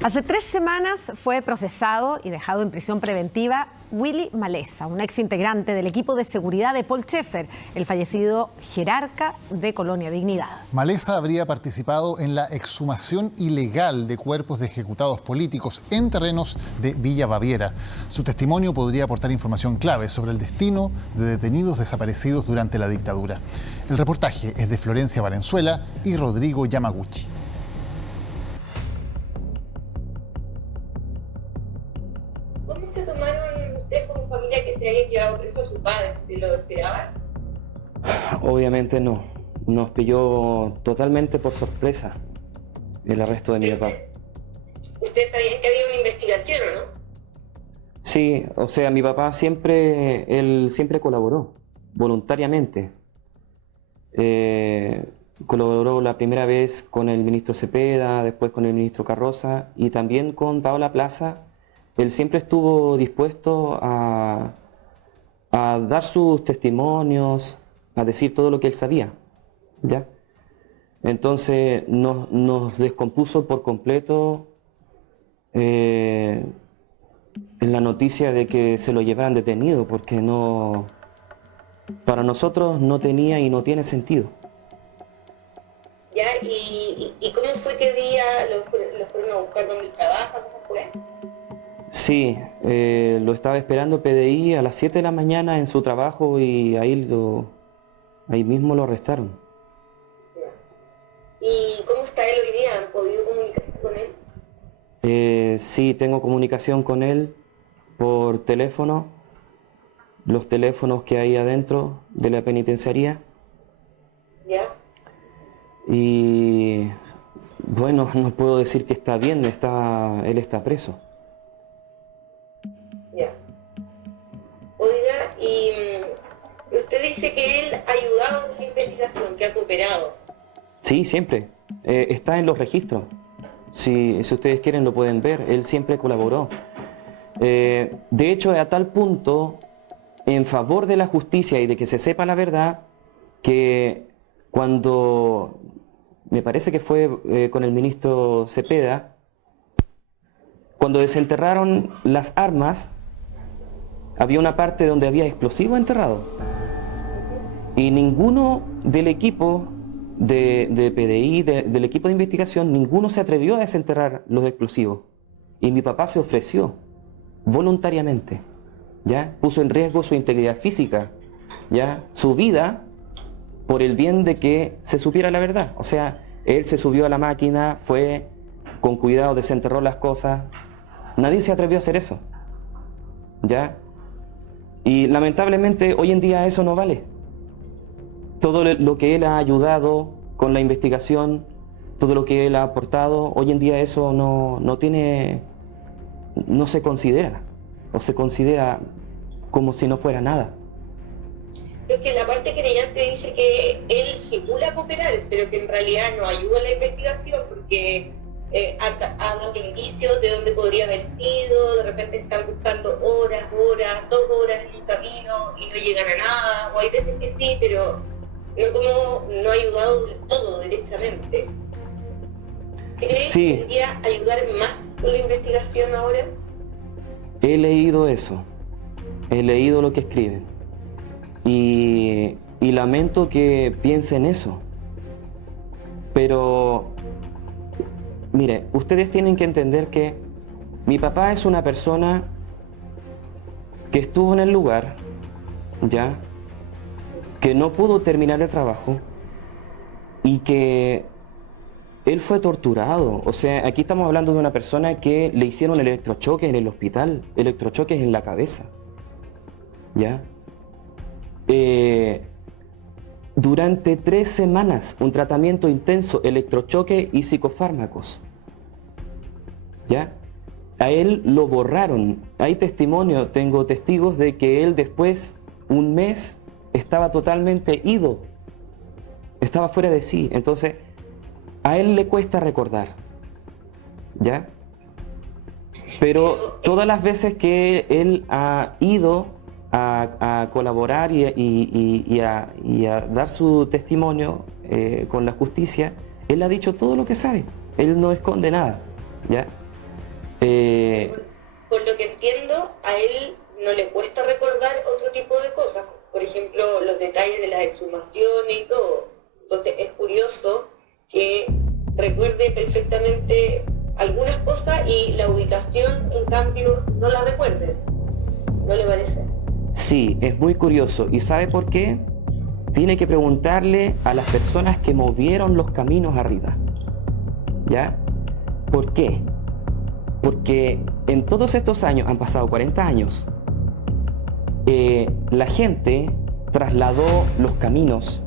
Hace 3 semanas fue procesado y dejado en prisión preventiva Willy Maleza, un ex integrante del equipo de seguridad de Paul Schaeffer, el fallecido jerarca de Colonia Dignidad. Maleza habría participado en la exhumación ilegal de cuerpos de ejecutados políticos en terrenos de Villa Baviera. Su testimonio podría aportar información clave sobre el destino de detenidos desaparecidos durante la dictadura. El reportaje es de Florencia Valenzuela y Rodrigo Yamaguchi. ¿Cómo se tomaron ustedes como familia que se hayan llevado preso a su padre? ¿Se lo esperaban? Obviamente no. Nos pilló totalmente por sorpresa el arresto de mi papá. ¿Ustedes sabían que había una investigación o no? Sí, o sea, mi papá él siempre colaboró, voluntariamente. Colaboró la primera vez con el ministro Cepeda, después con el ministro Carroza y también con Paola Plaza. Él siempre estuvo dispuesto a dar sus testimonios, a decir todo lo que él sabía, ¿ya? Entonces nos descompuso por completo en la noticia de que se lo llevaran detenido, porque para nosotros no tenía y no tiene sentido. ¿Ya? ¿Y cómo fue que día los fueron a buscar donde trabaja? ¿Cómo fue? Sí, lo estaba esperando PDI a las 7 de la mañana en su trabajo y ahí mismo lo arrestaron. ¿Y cómo está él hoy día? ¿Han podido comunicarse con él? Sí, tengo comunicación con él por teléfono, los teléfonos que hay adentro de la penitenciaría. ¿Ya? Y bueno, no puedo decir que está bien, él está preso. Ya. Oiga, y usted dice que él ha ayudado en la investigación, que ha cooperado. Sí, siempre. Está en los registros. Si ustedes quieren lo pueden ver. Él siempre colaboró. De hecho, a tal punto, en favor de la justicia y de que se sepa la verdad, que cuando, me parece que fue con el ministro Cepeda, cuando desenterraron las armas, había una parte donde había explosivo enterrado. Y ninguno del equipo de PDI, del equipo de investigación, ninguno se atrevió a desenterrar los explosivos. Y mi papá se ofreció voluntariamente, ¿ya? Puso en riesgo su integridad física, ¿ya? Su vida, por el bien de que se supiera la verdad. O sea, él se subió a la máquina, fue con cuidado, desenterró las cosas. Nadie se atrevió a hacer eso, ¿ya? Y lamentablemente hoy en día eso no vale. Todo lo que él ha ayudado con la investigación, todo lo que él ha aportado, hoy en día eso no se considera, o se considera como si no fuera nada. Creo que la parte querellante dice que él simula cooperar, pero que en realidad no ayuda a la investigación porque ha dado indicios de dónde podría haber sido, de repente están buscando horas, 2 horas en un camino y no llegan a nada, o hay veces que sí, pero no ha ayudado del todo, derechamente. ¿Crees que debería ayudar más con la investigación ahora? He leído eso, he leído lo que escriben y lamento que piensen eso, pero mire, ustedes tienen que entender que mi papá es una persona que estuvo en el lugar, ¿ya?, que no pudo terminar el trabajo y que él fue torturado. O sea, aquí estamos hablando de una persona que le hicieron electrochoques en el hospital, electrochoques en la cabeza, ¿ya? Durante 3 semanas, un tratamiento intenso, electrochoque y psicofármacos, ¿ya? A él lo borraron. Hay testimonios, tengo testigos de que él después, un mes, estaba totalmente ido, estaba fuera de sí. Entonces, a él le cuesta recordar, ¿ya? Pero todas las veces que él ha ido a colaborar y a dar su testimonio con la justicia, él ha dicho todo lo que sabe, él no esconde nada, ¿ya? Por lo que entiendo, a él no le cuesta recordar otro tipo de cosas, por ejemplo, los detalles de las exhumaciones y todo. Entonces es curioso que recuerde perfectamente algunas cosas y la ubicación, en cambio, no la recuerde. ¿No le parece? Sí, es muy curioso. ¿Y sabe por qué? Tiene que preguntarle a las personas que movieron los caminos arriba. ¿Ya? ¿Por qué? Porque en todos estos años, han pasado 40 años, la gente trasladó los caminos,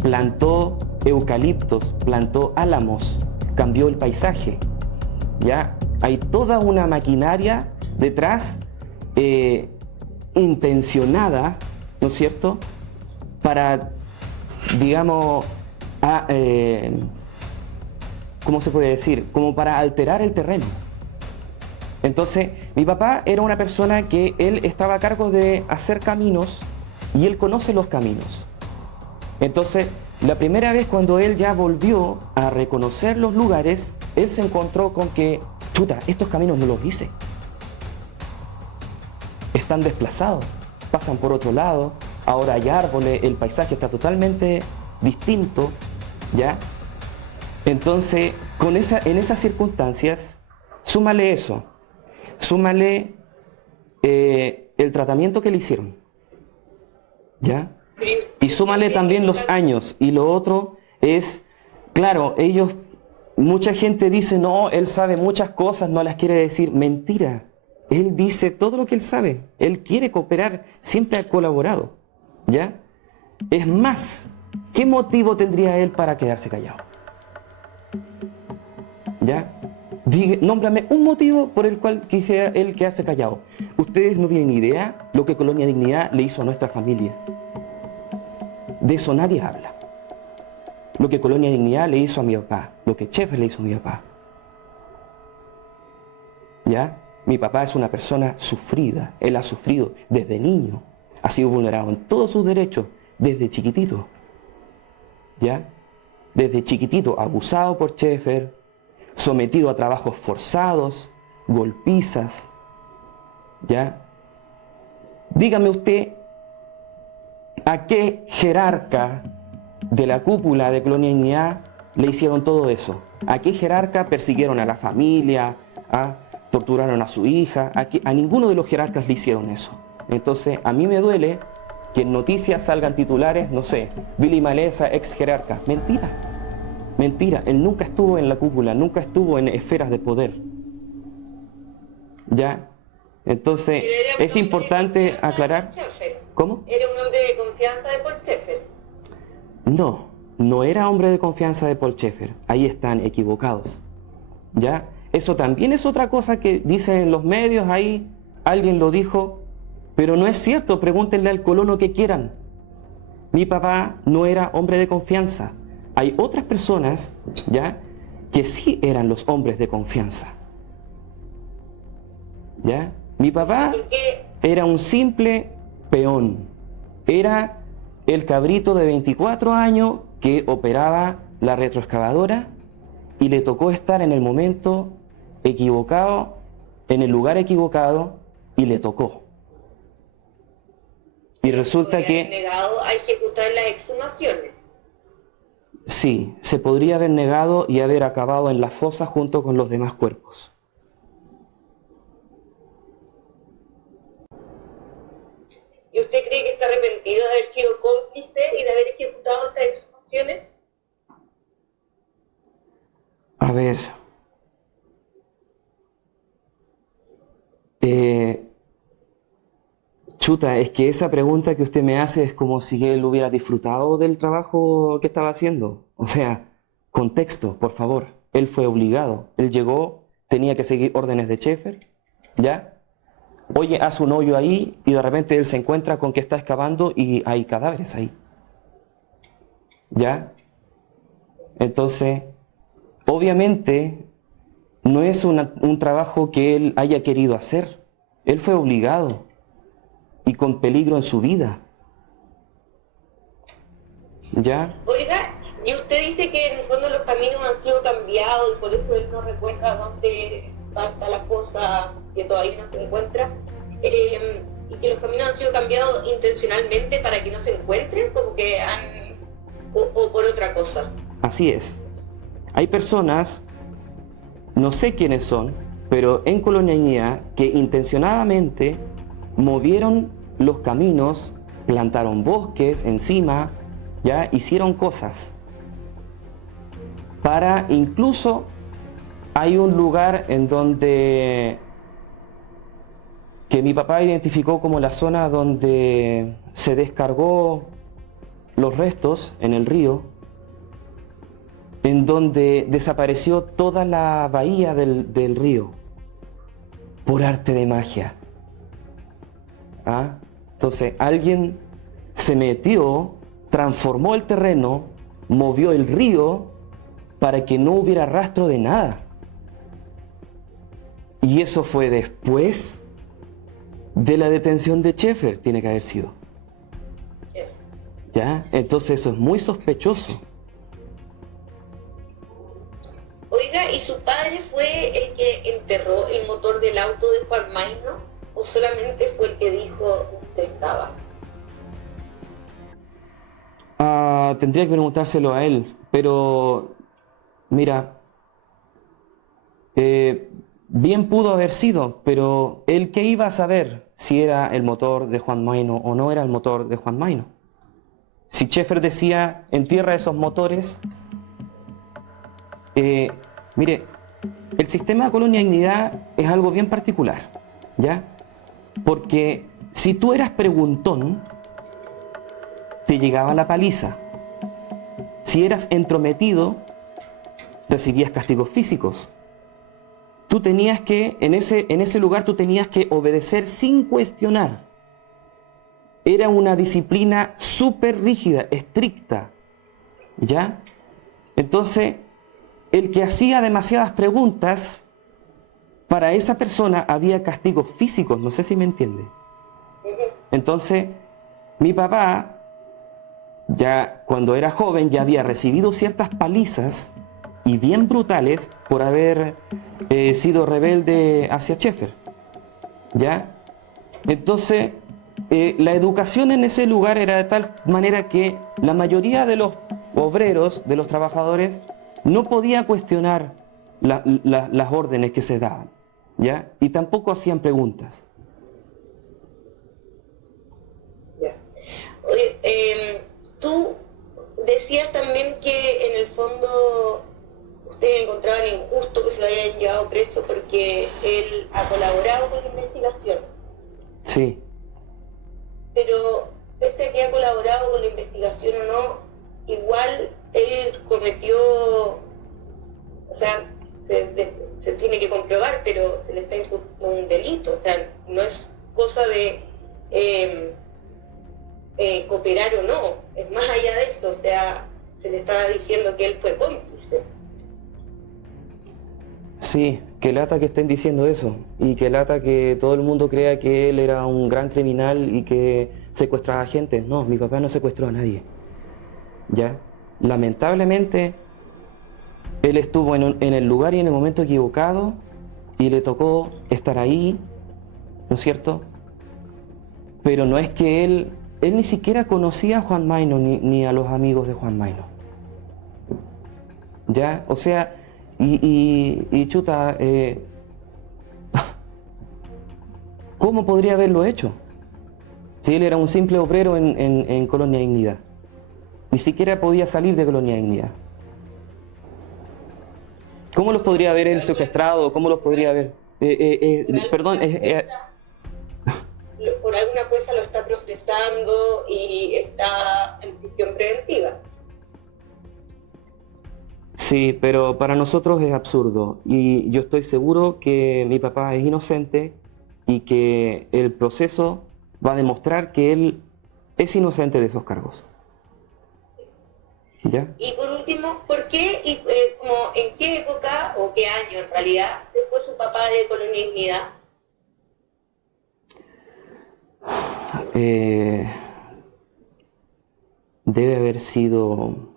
plantó eucaliptos, plantó álamos, cambió el paisaje. ¿Ya? Hay toda una maquinaria detrás intencionada, ¿no es cierto?, para, digamos, ¿cómo se puede decir? Como para alterar el terreno. Entonces, mi papá era una persona que él estaba a cargo de hacer caminos y él conoce los caminos. Entonces, la primera vez cuando él ya volvió a reconocer los lugares, él se encontró con que, chuta, estos caminos no los hice. Están desplazados, pasan por otro lado, ahora hay árboles, el paisaje está totalmente distinto, ¿ya? Entonces, en esas circunstancias, súmale eso, súmale el tratamiento que le hicieron, ¿ya? Y súmale también los años. Y lo otro es, claro, mucha gente dice, no, él sabe muchas cosas, no las quiere decir. Mentira. Él dice todo lo que él sabe. Él quiere cooperar, siempre ha colaborado, ¿ya? Es más, ¿qué motivo tendría él para quedarse callado? ¿Ya? Nómbrame un motivo por el cual quisiera él quedarse callado. Ustedes no tienen idea lo que Colonia Dignidad le hizo a nuestra familia. De eso nadie habla. Lo que Colonia Dignidad le hizo a mi papá, lo que Sheffer le hizo a mi papá. ¿Ya? Mi papá es una persona sufrida, él ha sufrido desde niño, ha sido vulnerado en todos sus derechos, desde chiquitito. ¿Ya? Desde chiquitito, abusado por Sheffer, sometido a trabajos forzados, golpizas. ¿Ya? Dígame usted, ¿a qué jerarca de la cúpula de Colonia Dignidad le hicieron todo eso? ¿A qué jerarca persiguieron a la familia? ¿Torturaron a su hija? A ninguno de los jerarcas le hicieron eso. Entonces, a mí me duele que en noticias salgan titulares, no sé, Willy Maleza, ex jerarca. Mentira. Mentira. Él nunca estuvo en la cúpula, nunca estuvo en esferas de poder. ¿Ya? Entonces, es importante aclarar. ¿Cómo? ¿Era un hombre de confianza de Paul Sheffer? No, no era hombre de confianza de Paul Sheffer. Ahí están equivocados. ¿Ya? Eso también es otra cosa que dicen en los medios, ahí alguien lo dijo, pero no es cierto, pregúntenle al colono que quieran. Mi papá no era hombre de confianza. Hay otras personas, ¿ya?, que sí eran los hombres de confianza. ¿Ya? Mi papá era un simple peón. Era el cabrito de 24 años que operaba la retroexcavadora y le tocó estar en el momento equivocado, en el lugar equivocado, y le tocó. Y resulta que... negado a ejecutar las exhumaciones. Sí, se podría haber negado y haber acabado en la fosa junto con los demás cuerpos. ¿Y usted cree que está arrepentido de haber sido cómplice y de haber ejecutado estas exhumaciones? A ver... Chuta, es que esa pregunta que usted me hace es como si él hubiera disfrutado del trabajo que estaba haciendo. O sea, contexto, por favor. Él fue obligado. Él llegó, tenía que seguir órdenes de Sheffer, ¿ya? Oye, hace un hoyo ahí y de repente él se encuentra con que está excavando y hay cadáveres ahí. ¿Ya? Entonces, obviamente, no es un trabajo que él haya querido hacer. Él fue obligado y con peligro en su vida. ¿Ya? Oiga, y usted dice que en el fondo los caminos han sido cambiados y por eso él no recuerda hasta la fosa que todavía no se encuentra, y que los caminos han sido cambiados intencionalmente para que no se encuentren, como que o por otra cosa. Así es. Hay personas, no sé quiénes son, pero en Colonia Dignidad, que intencionadamente movieron los caminos, plantaron bosques encima, ya hicieron cosas. Para incluso hay un lugar en donde que mi papá identificó como la zona donde se descargó los restos en el río, en donde desapareció toda la bahía del río por arte de magia. ¿Ah? Entonces alguien se metió, transformó el terreno, movió el río para que no hubiera rastro de nada. Y eso fue después de la detención de Sheffer, tiene que haber sido. ¿Ya? Entonces eso es muy sospechoso. Oiga, ¿y su padre fue el que enterró el motor del auto de Juan Mayno? ¿O solamente fue el que dijo usted estaba? Tendría que preguntárselo a él, pero mira, bien pudo haber sido, pero él qué iba a saber si era el motor de Juan Mayno o no era el motor de Juan Mayno. Si Sheffer decía entierra esos motores, mire, el sistema de Colonia Dignidad es algo bien particular, ¿ya? Porque si tú eras preguntón, te llegaba la paliza. Si eras entrometido, recibías castigos físicos. Tú tenías que, en ese lugar tú tenías que obedecer sin cuestionar. Era una disciplina súper rígida, estricta, ¿ya? Entonces, el que hacía demasiadas preguntas, para esa persona había castigos físicos, no sé si me entiende. Entonces, mi papá, ya cuando era joven, ya había recibido ciertas palizas y bien brutales por haber sido rebelde hacia Sheffer, ¿ya? Entonces, la educación en ese lugar era de tal manera que la mayoría de los obreros, de los trabajadores, no podía cuestionar las órdenes que se daban, ¿ya? Y tampoco hacían preguntas. Ya. Oye, tú decías también que en el fondo ustedes encontraban injusto que se lo hayan llevado preso porque él ha colaborado con la investigación. Sí. Pero pese a que ha colaborado con la investigación o no, igual él cometió, o sea, se tiene que comprobar, pero se le está imputando un delito, o sea, no es cosa de cooperar o no, es más allá de eso, o sea, se le está diciendo que él fue cómplice. Sí, que lata que estén diciendo eso y que lata que todo el mundo crea que él era un gran criminal y que secuestraba gente. No, mi papá no secuestró a nadie. ¿Ya? Lamentablemente, él estuvo en el lugar y en el momento equivocado y le tocó estar ahí, ¿no es cierto? Pero no es que él ni siquiera conocía a Juan Mayno ni a los amigos de Juan Mayno. ¿Ya? O sea, y chuta, ¿cómo podría haberlo hecho? Si él era un simple obrero en Colonia Dignidad. Ni siquiera podía salir de Colonia Dignidad. ¿Cómo los podría haber él secuestrado? ¿Cómo los podría haber? Perdón, por alguna cosa lo está procesando y está en prisión preventiva. Sí, pero para nosotros es absurdo y yo estoy seguro que mi papá es inocente y que el proceso va a demostrar que él es inocente de esos cargos. ¿Ya? Y por último, ¿por qué y como en qué época o qué año en realidad se fue su papá de Colonia Dignidad? Debe haber sido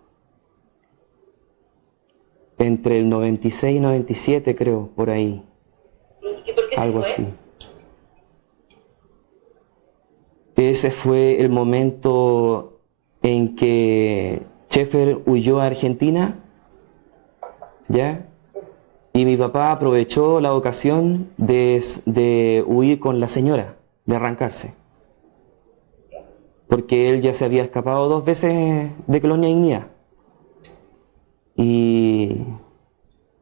entre el 96 y 97, creo, por ahí. algo así. Ese fue el momento en que Schaefer huyó a Argentina, ¿ya? Y mi papá aprovechó la ocasión de huir con la señora, de arrancarse. Porque él ya se había escapado 2 veces de Colonia Dignidad. Y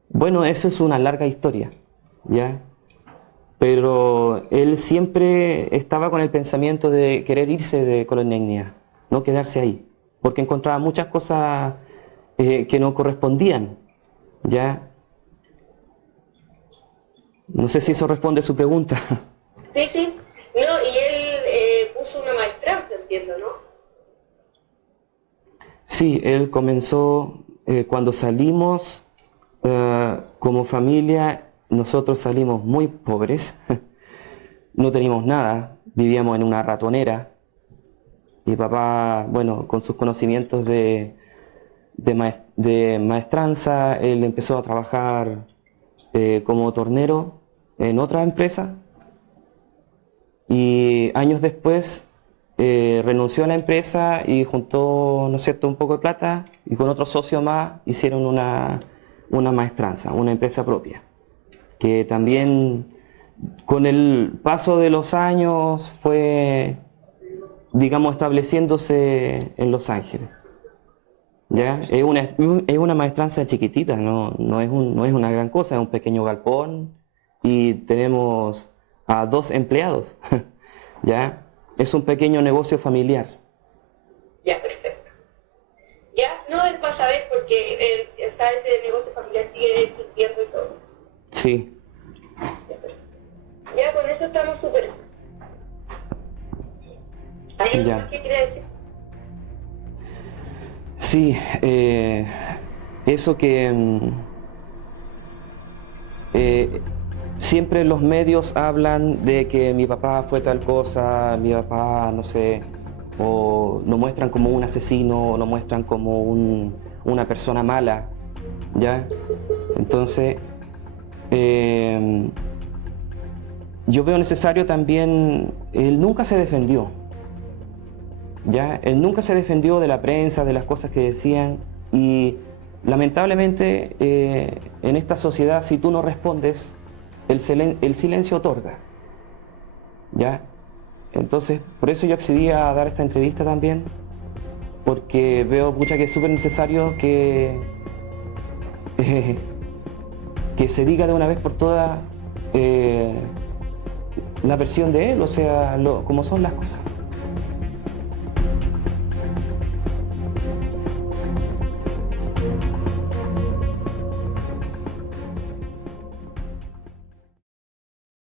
bueno, eso es una larga historia, ¿ya? Pero él siempre estaba con el pensamiento de querer irse de Colonia Dignidad, no quedarse ahí, porque encontraba muchas cosas que no correspondían, ¿ya? No sé si eso responde a su pregunta. Sí, sí. No, y él puso una maestranza, entiendo, ¿no? Sí, él comenzó cuando salimos como familia. Nosotros salimos muy pobres, no teníamos nada, vivíamos en una ratonera. Mi papá, bueno, con sus conocimientos de maestranza, él empezó a trabajar como tornero en otra empresa y años después renunció a la empresa y juntó, ¿no es cierto?, un poco de plata y con otro socio más hicieron una maestranza, una empresa propia, que también con el paso de los años fue, digamos, estableciéndose en Los Ángeles. ¿Ya? Es una maestranza chiquitita, no es una gran cosa, es un pequeño galpón y tenemos a 2 empleados. ¿Ya? Es un pequeño negocio familiar. Ya, perfecto. Ya, no es para saber porque ese negocio familiar sigue existiendo y todo. Sí. Ya, con eso estamos súper. ¿Hay algo más que quiera decir? Sí, eso que siempre los medios hablan de que mi papá fue tal cosa, mi papá, no sé, o lo muestran como un asesino, o lo muestran como una persona mala, ¿ya? Entonces, yo veo necesario también, él nunca se defendió. ¿Ya? Él nunca se defendió de la prensa, de las cosas que decían y lamentablemente en esta sociedad si tú no respondes el silencio otorga, ¿ya? Entonces por eso yo accedí a dar esta entrevista también, porque veo que es súper necesario que se diga de una vez por todas la versión de él, o sea, cómo son las cosas.